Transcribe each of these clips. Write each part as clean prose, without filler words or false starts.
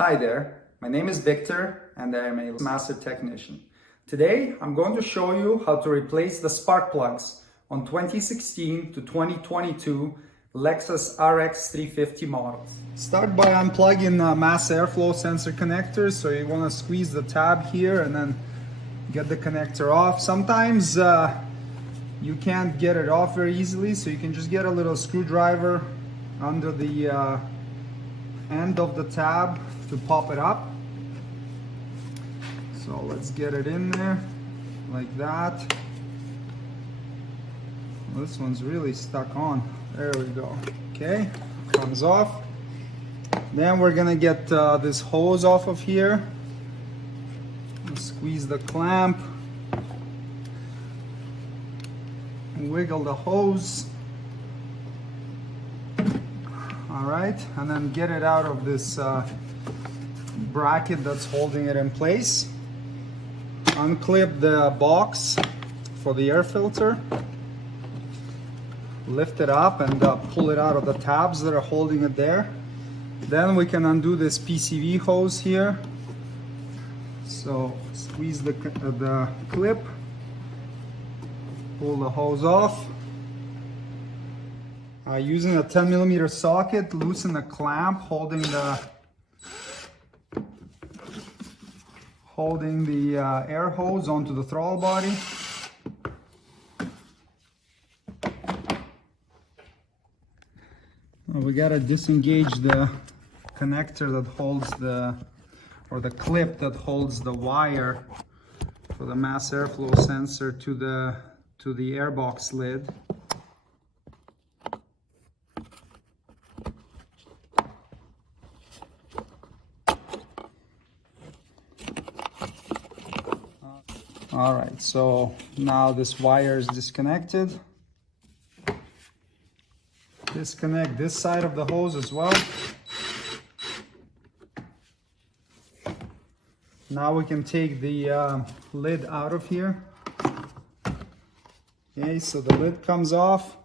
Hi there, my name is Victor and I am a master technician. Today I'm going to show you how to replace the spark plugs on 2016 to 2022 Lexus RX350 models. Start by unplugging mass airflow sensor connectors. So you want to squeeze the tab here and then get the connector off. Sometimes you can't get it off very easily, so you can just get a little screwdriver under the end of the tab to pop it up. So let's get it in there like that. This one's really stuck on. There we go. Okay, comes off. Then we're gonna get this hose off of here. Squeeze the clamp. Wiggle the hose. All right, and then get it out of this bracket that's holding it in place. Unclip the box for the air filter. Lift it up and pull it out of the tabs that are holding it there. Then we can undo this PCV hose here. So squeeze the clip, pull the hose off. Using a 10mm socket, loosen the clamp holding the air hose onto the throttle body. We gotta disengage the connector that holds the clip that holds the wire for the mass airflow sensor to the airbox lid. All right, so now this wire is disconnected. Disconnect this side of the hose as well. Now we can take the lid out of here. Okay, so the lid comes off,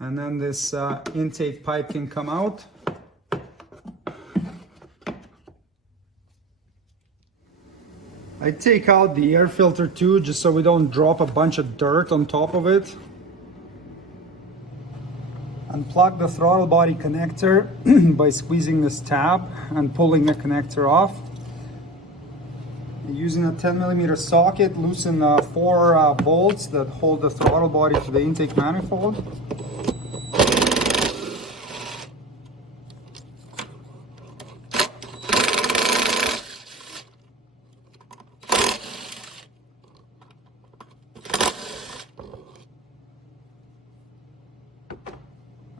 and then this intake pipe can come out. I take out the air filter too, just so we don't drop a bunch of dirt on top of it. Unplug the throttle body connector by squeezing this tab and pulling the connector off. Using a 10mm socket, loosen 4 bolts that hold the throttle body to the intake manifold.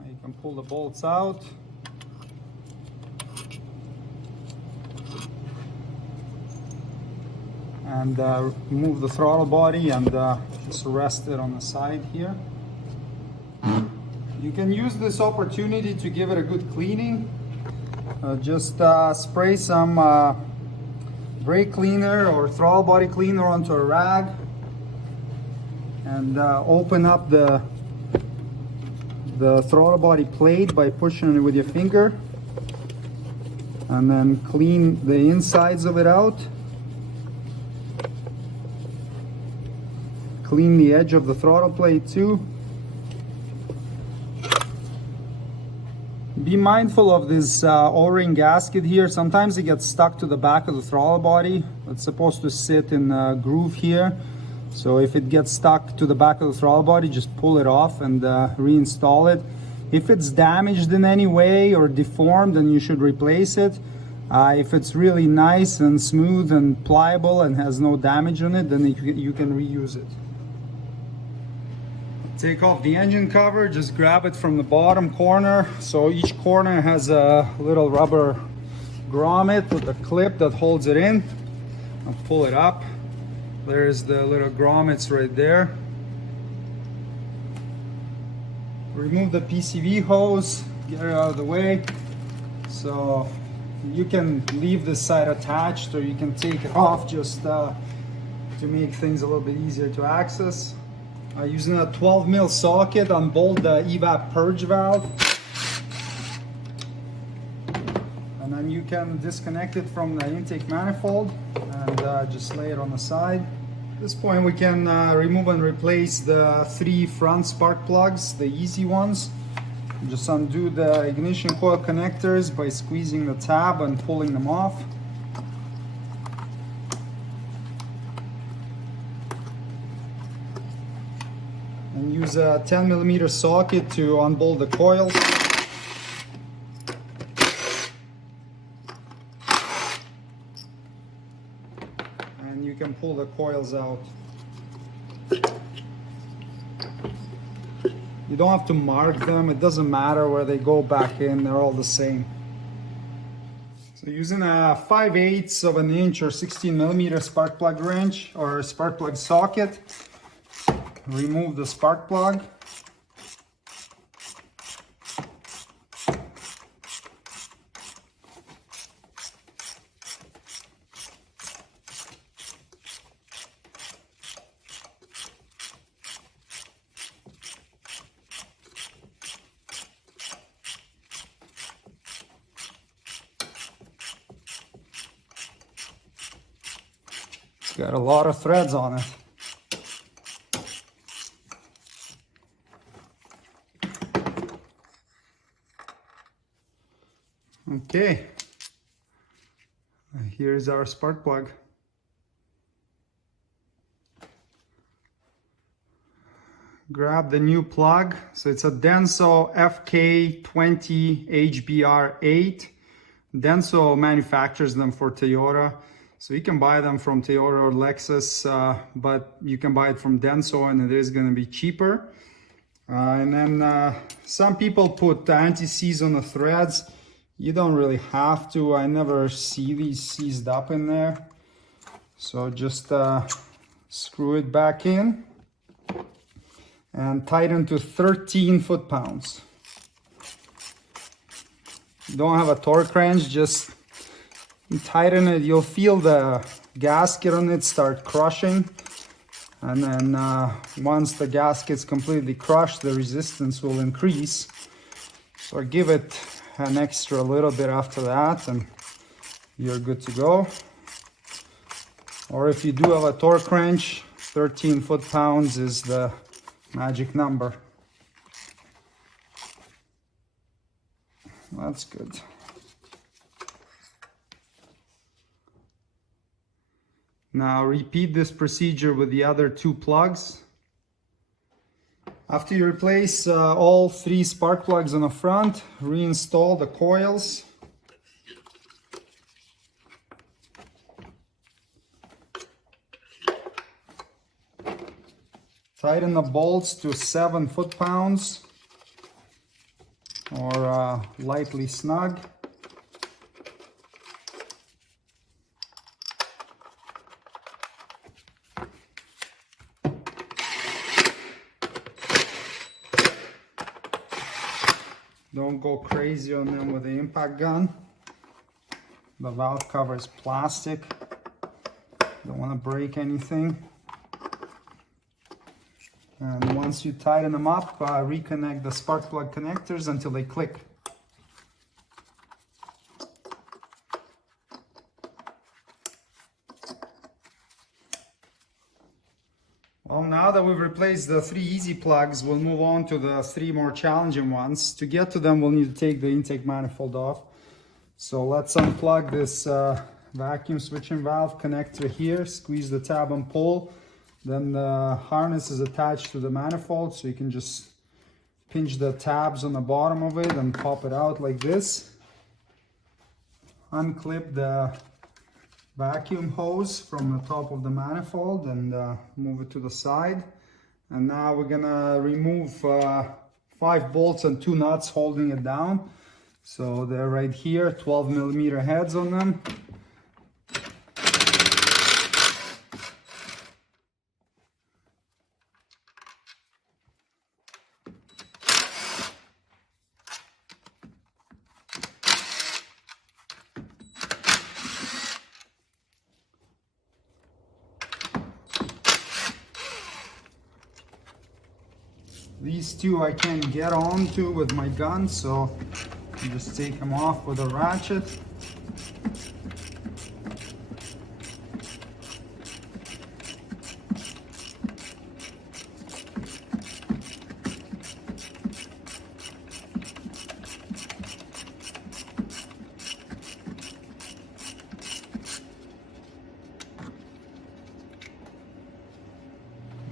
You can pull the bolts out. And remove the throttle body and just rest it on the side here. You can use this opportunity to give it a good cleaning. Just spray some brake cleaner or throttle body cleaner onto a rag and open up the throttle body plate by pushing it with your finger, and then clean the insides of it out. Clean the edge of the throttle plate too. Be mindful of this O-ring gasket here. Sometimes it gets stuck to the back of the throttle body. It's supposed to sit in a groove here. So if it gets stuck to the back of the throttle body, just pull it off and reinstall it. If it's damaged in any way or deformed, then you should replace it. If it's really nice and smooth and pliable and has no damage on it, then you can reuse it. Take off the engine cover, just grab it from the bottom corner. So each corner has a little rubber grommet with a clip that holds it in. I'll pull it up. There's the little grommets right there. Remove the PCV hose, get it out of the way. So you can leave this side attached, or you can take it off just to make things a little bit easier to access. Using a 12mm socket, unbolt the evap purge valve. And then you can disconnect it from the intake manifold and just lay it on the side. At this point we can remove and replace the 3 front spark plugs, the easy ones. Just undo the ignition coil connectors by squeezing the tab and pulling them off. And use a 10mm socket to unbolt the coils. And you can pull the coils out. You don't have to mark them, it doesn't matter where they go back in, they're all the same. So using a 5/8 of an inch or 16mm spark plug wrench or spark plug socket, remove the spark plug. Got a lot of threads on it. Okay, here's our spark plug. Grab the new plug. So it's a Denso FK20 HBR8. Denso manufactures them for Toyota. So you can buy them from Toyota or Lexus, but you can buy it from Denso and it is going to be cheaper. And then some people put anti-seize on the threads. You don't really have to. I never see these seized up in there. So just screw it back in and tighten to 13 foot-pounds. Don't have a torque wrench, just tighten it. You'll feel the gasket on it start crushing. And then once the gasket's completely crushed, the resistance will increase. So give it an extra little bit after that and you're good to go. Or if you do have a torque wrench, 13 foot-pounds is the magic number. That's good. Now repeat this procedure with the other 2 plugs. After you replace all 3 spark plugs on the front, reinstall the coils. Tighten the bolts to 7 foot-pounds or lightly snug. Don't go crazy on them with the impact gun. The valve cover is plastic. Don't want to break anything. And once you tighten them up, reconnect the spark plug connectors until they click. Well, now that we've replaced the 3 easy plugs, we'll move on to the 3 more challenging ones. To get to them, we'll need to take the intake manifold off. So let's unplug this vacuum switching valve connector here, squeeze the tab and pull. Then the harness is attached to the manifold, so you can just pinch the tabs on the bottom of it and pop it out like this. Unclip the vacuum hose from the top of the manifold and move it to the side. And now we're gonna remove 5 bolts and 2 nuts holding it down. So they're right here, 12mm heads on them. These 2 I can't get onto with my gun, so I just take them off with a ratchet.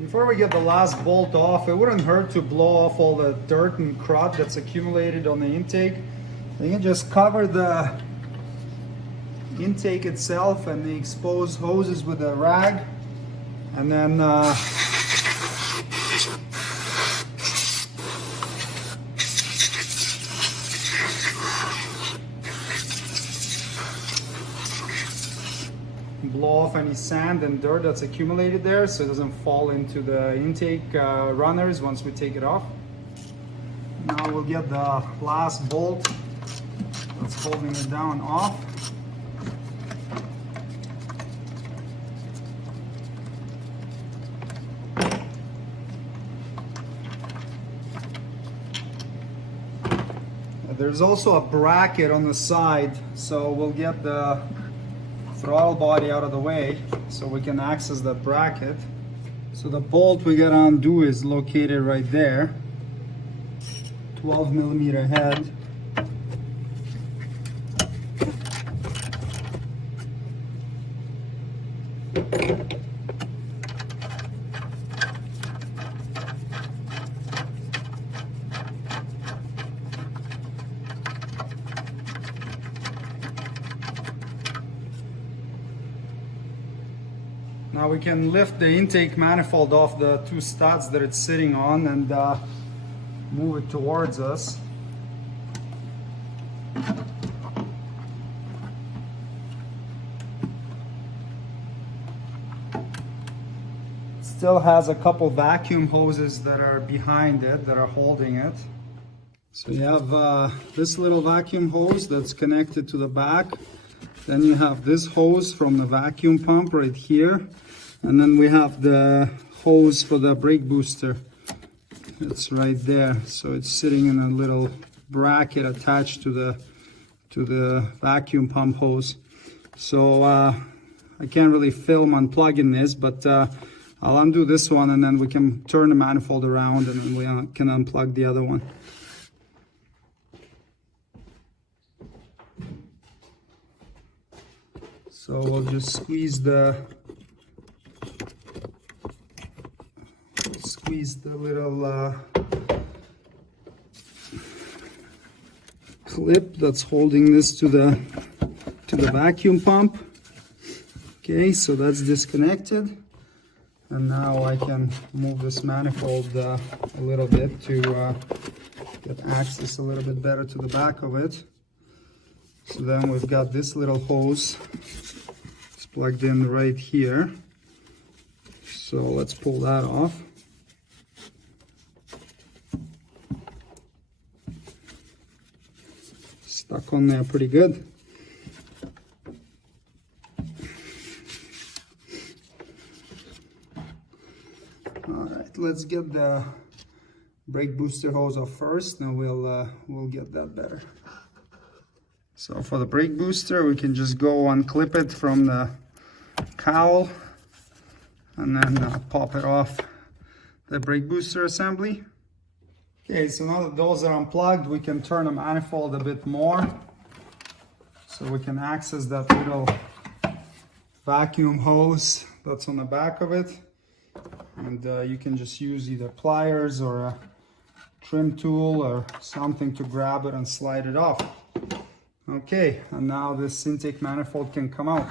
Before we get the last bolt off, it wouldn't hurt to blow off all the dirt and crud that's accumulated on the intake. You can just cover the intake itself and the exposed hoses with a rag, and then blow off any sand and dirt that's accumulated there so it doesn't fall into the intake runners once we take it off. Now we'll get the last bolt that's holding it down off. There's also a bracket on the side, so we'll get the throttle body out of the way so we can access that bracket. So the bolt we gotta undo is located right there, 12mm head. Now we can lift the intake manifold off the two studs that it's sitting on and move it towards us. Still has a couple vacuum hoses that are behind it that are holding it. So you have this little vacuum hose that's connected to the back. Then you have this hose from the vacuum pump right here. And then we have the hose for the brake booster. It's right there. So it's sitting in a little bracket attached to the vacuum pump hose. So I can't really film unplugging this, but I'll undo this one and then we can turn the manifold around and then we can unplug the other one. So we'll just squeeze the little clip that's holding this to the vacuum pump. Okay, so that's disconnected, and now I can move this manifold a little bit to get access a little bit better to the back of it. So then we've got this little hose. It's plugged in right here. So let's pull that off. Stuck on there pretty good. All right, let's get the brake booster hose off first, and we'll get that better. So for the brake booster, we can just go unclip it from the cowl and then pop it off the brake booster assembly. Okay, so now that those are unplugged, we can turn the manifold a bit more so we can access that little vacuum hose that's on the back of it. And you can just use either pliers or a trim tool or something to grab it and slide it off. Okay, and now this intake manifold can come out.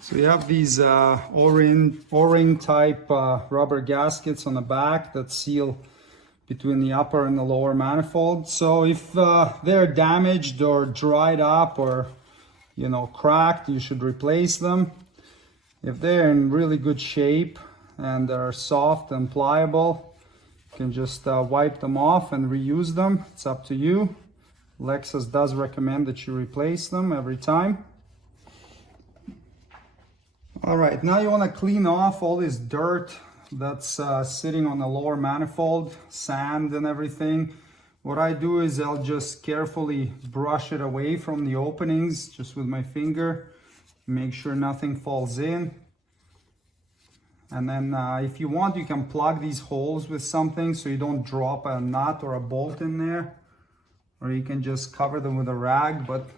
So you have these O-ring type rubber gaskets on the back that seal between the upper and the lower manifold. So if they're damaged or dried up or cracked, you should replace them. If they're in really good shape and they're soft and pliable, you can just wipe them off and reuse them. It's up to you. Lexus does recommend that you replace them every time. All right, now you want to clean off all this dirt that's sitting on the lower manifold, sand and everything. What I do is I'll just carefully brush it away from the openings just with my finger, make sure nothing falls in. And then if you want, you can plug these holes with something so you don't drop a nut or a bolt in there, or you can just cover them with a rag, but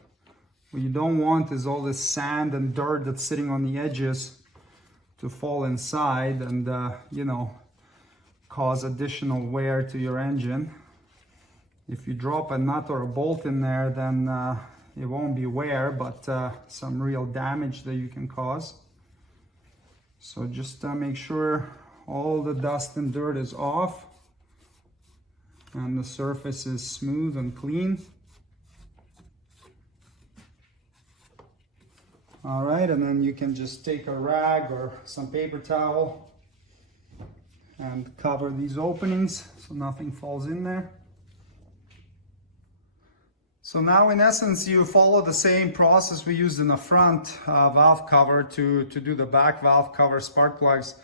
What you don't want is all this sand and dirt that's sitting on the edges to fall inside and, you know, cause additional wear to your engine. If you drop a nut or a bolt in there, then it won't be wear, but some real damage that you can cause. So just make sure all the dust and dirt is off and the surface is smooth and clean. All right, and then you can just take a rag or some paper towel and cover these openings so nothing falls in there. So now in essence you follow the same process we used in the front valve cover to do the back valve cover spark plugs.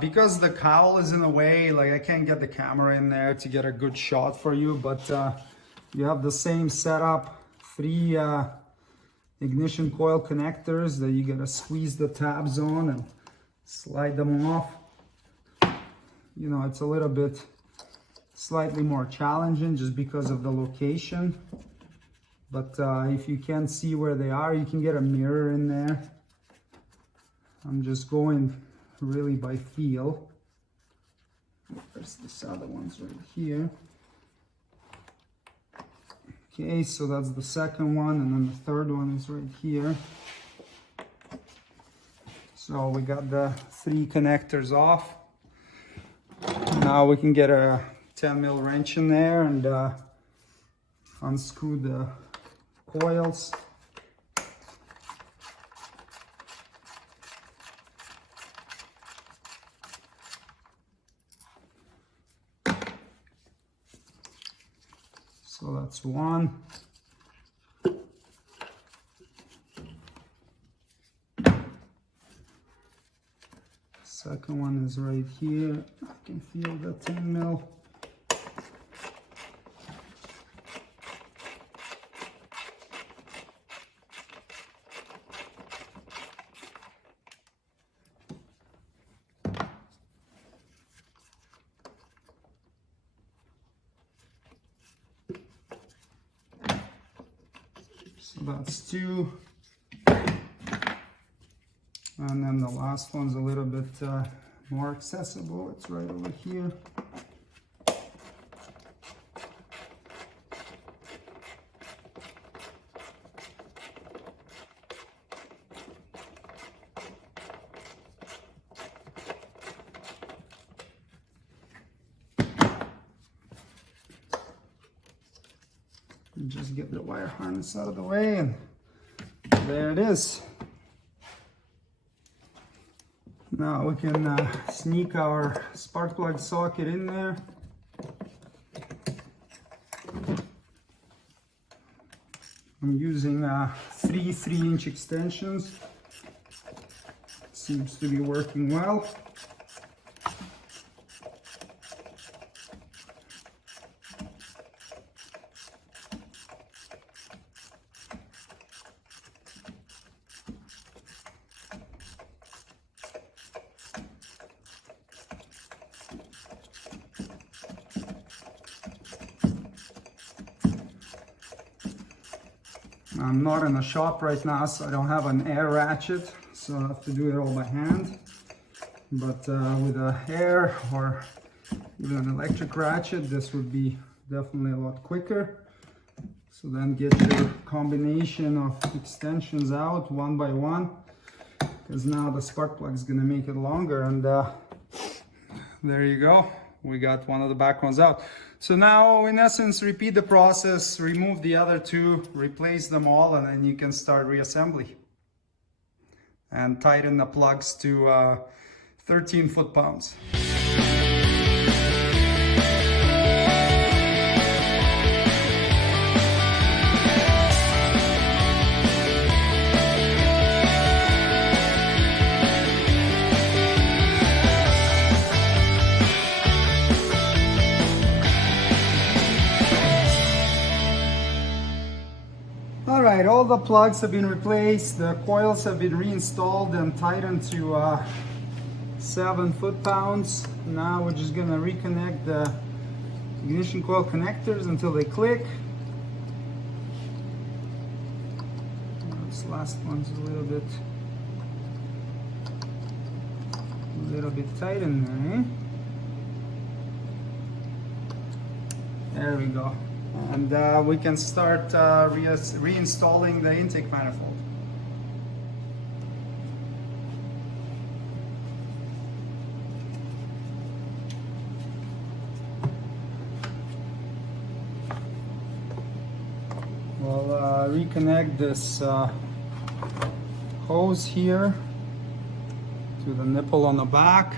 Because the cowl is in the way, like I can't get the camera in there to get a good shot for you, but you have the same setup, 3 ignition coil connectors that you gotta squeeze the tabs on and slide them off. You know, it's a little bit slightly more challenging just because of the location. But if you can't see where they are, you can get a mirror in there. I'm just going really by feel. There's this other one's right here. Okay, so that's the second one, and then the third one is right here. So we got the 3 connectors off. Now we can get a 10mm wrench in there and unscrew the coils. So that's one. Second one is right here. I can feel the 10mm. So that's 2. And then the last one's a little bit more accessible. It's right over here. Just get the wire harness out of the way, and there it is. Now we can sneak our spark plug socket in there. I'm using 3 3-inch extensions. Seems to be working well. I'm not in a shop right now, so I don't have an air ratchet, so I have to do it all by hand. But with a air or even an electric ratchet, this would be definitely a lot quicker. So then get your combination of extensions out one by one, because now the spark plug is going to make it longer, and there you go. We got one of the back ones out. So now, in essence, repeat the process, remove the other 2, replace them all, and then you can start reassembly. And tighten the plugs to 13 foot-pounds. Alright, all the plugs have been replaced, the coils have been reinstalled and tightened to 7 foot-pounds. Now we're just gonna reconnect the ignition coil connectors until they click. last one's a little bit tight in there, eh? There we go. And we can start reinstalling the intake manifold. We'll reconnect this hose here to the nipple on the back.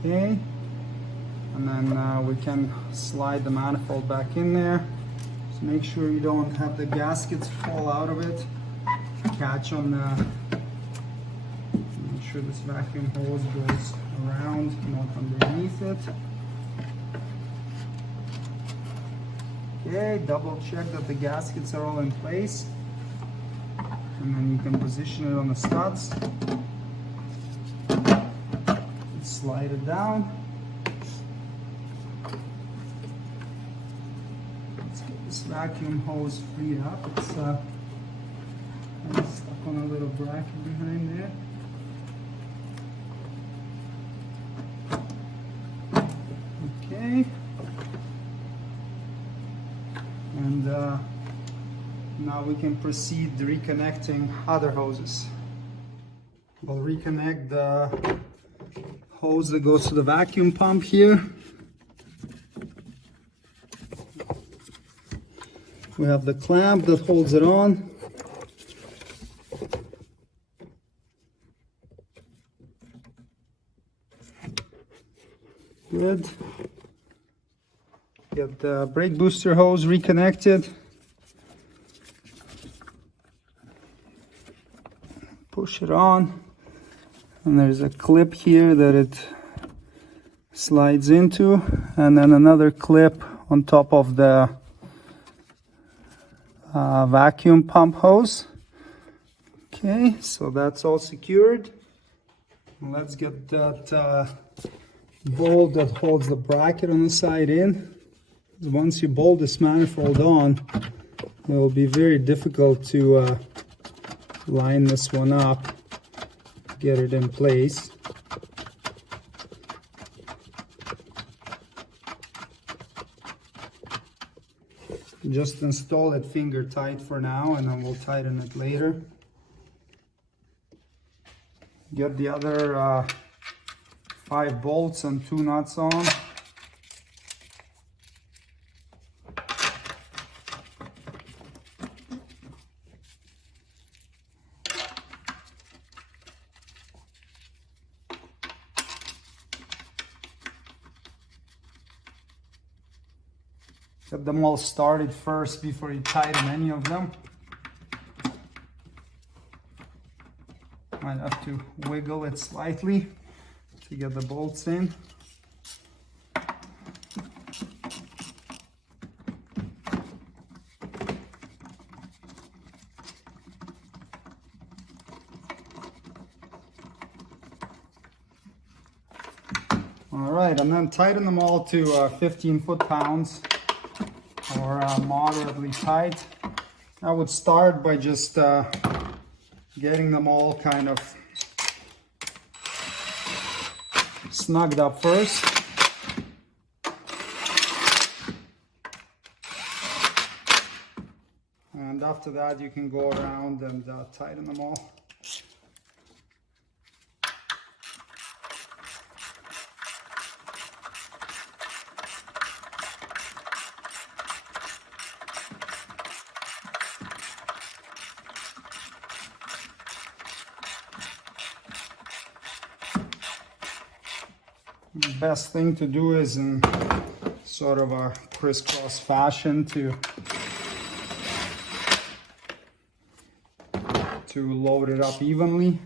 Okay. And then we can slide the manifold back in there. Just make sure you don't have the gaskets fall out of it. Catch on the, make sure this vacuum hose goes around, not underneath it. Okay, double check that the gaskets are all in place. And then you can position it on the studs. Slide it down. Vacuum hose freed up. It's stuck on a little bracket behind there. Okay. And now we can proceed to reconnecting other hoses. We'll reconnect the hose that goes to the vacuum pump here. We have the clamp that holds it on. Good. Get the brake booster hose reconnected. Push it on. And there's a clip here that it slides into, and then another clip on top of the vacuum pump hose. Okay, so that's all secured. Let's get that bolt that holds the bracket on the side in. Once you bolt this manifold on, it will be very difficult to line this one up, get it in place. Just install it finger tight for now, and then we'll tighten it later. Get the other 5 bolts and 2 nuts on. Get them all started first before you tighten any of them. Might have to wiggle it slightly to get the bolts in. All right, and then tighten them all to 15 foot-pounds. Or moderately tight. I would start by just getting them all kind of snugged up first. And after that you can go around and tighten them all. The best thing to do is in sort of a crisscross fashion to load it up evenly.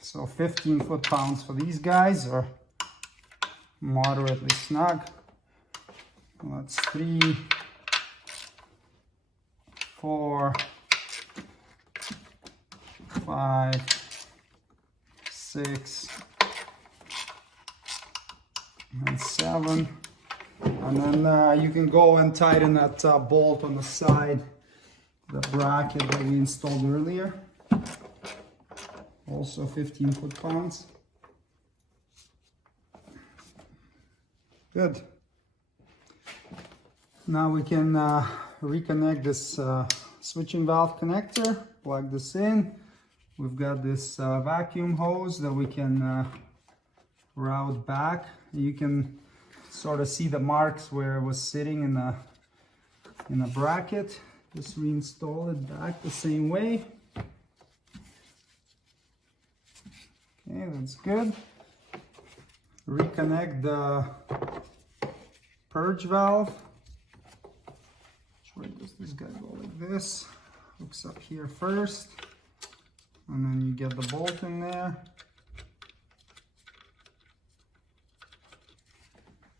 So 15 foot-pounds for these guys are moderately snug. That's 3, 4, 5, 6, and 7. And then you can go and tighten that bolt on the side, the bracket that we installed earlier. Also 15 foot-pounds. Good. Now we can reconnect this switching valve connector, plug this in. We've got this vacuum hose that we can route back. You can sort of see the marks where it was sitting in a bracket. Just reinstall it back the same way. Okay, that's good. Reconnect the purge valve. Where does this guy go? Like this. Hooks up here first, and then you get the bolt in there.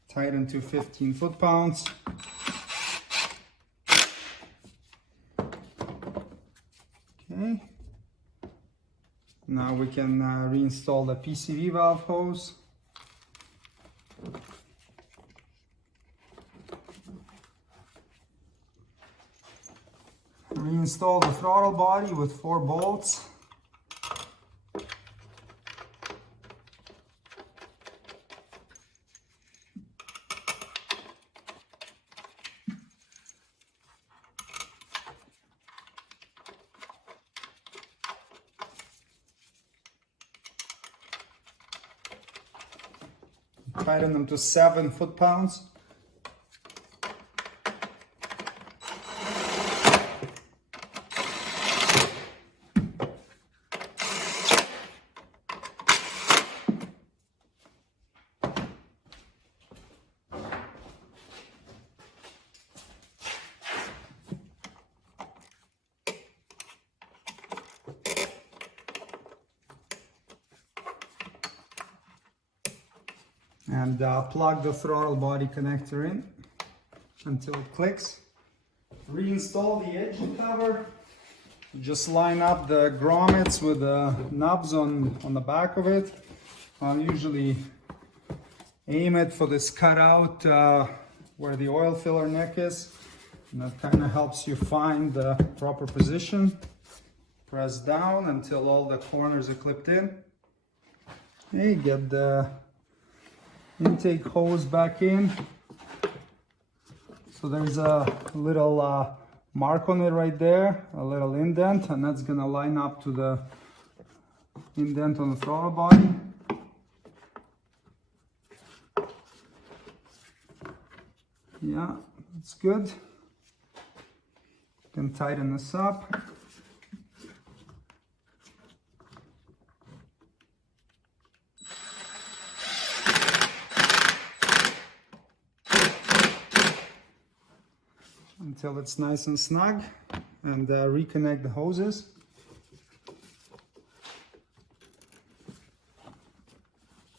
Tighten to 15 foot-pounds. Okay. Now we can reinstall the PCV valve hose. Reinstall the throttle body with 4 bolts. Tighten them to 7 foot-pounds. And plug the throttle body connector in until it clicks. Reinstall the engine cover. Just line up the grommets with the knobs on the back of it. I'll usually aim it for this cutout where the oil filler neck is. And that kind of helps you find the proper position. Press down until all the corners are clipped in. Okay, get the intake hose back in. So there's a little mark on it right there, a little indent, and that's gonna line up to the indent on the throttle body. Yeah, that's good. You can tighten this up. Until it's nice and snug, and reconnect the hoses.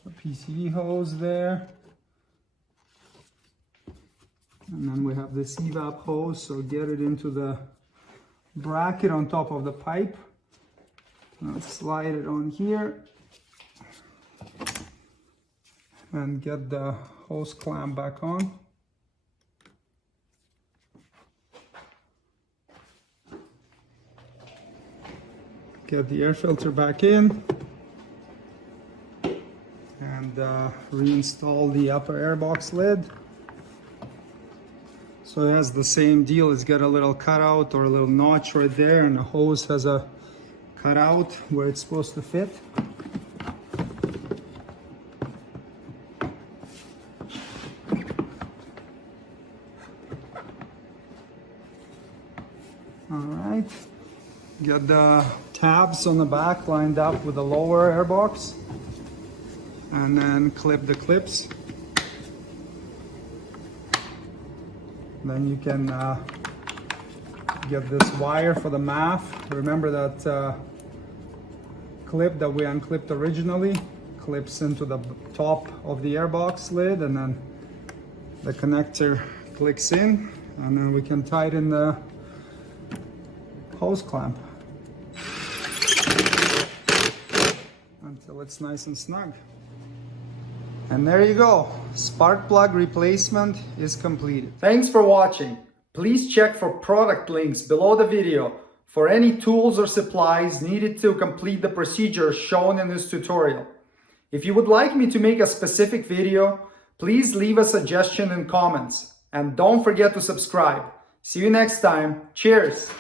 A PCV hose there, and then we have this evap hose, so get it into the bracket on top of the pipe. Now slide it on here and get the hose clamp back on. Get the air filter back in and reinstall the upper airbox lid. So it has the same deal. It's got a little cutout or a little notch right there, and the hose has a cutout where it's supposed to fit. All right. Get the tabs on the back lined up with the lower airbox, and then clip the clips. Then you can get this wire for the MAF. Remember that clip that we unclipped originally clips into the top of the airbox lid, and then the connector clicks in, and then we can tighten the hose clamp until it's nice and snug. And there you go. Spark plug replacement is completed. Thanks for watching. Please check for product links below the video for any tools or supplies needed to complete the procedure shown in this tutorial. If you would like me to make a specific video, please leave a suggestion in comments. And don't forget to subscribe. See you next time. Cheers!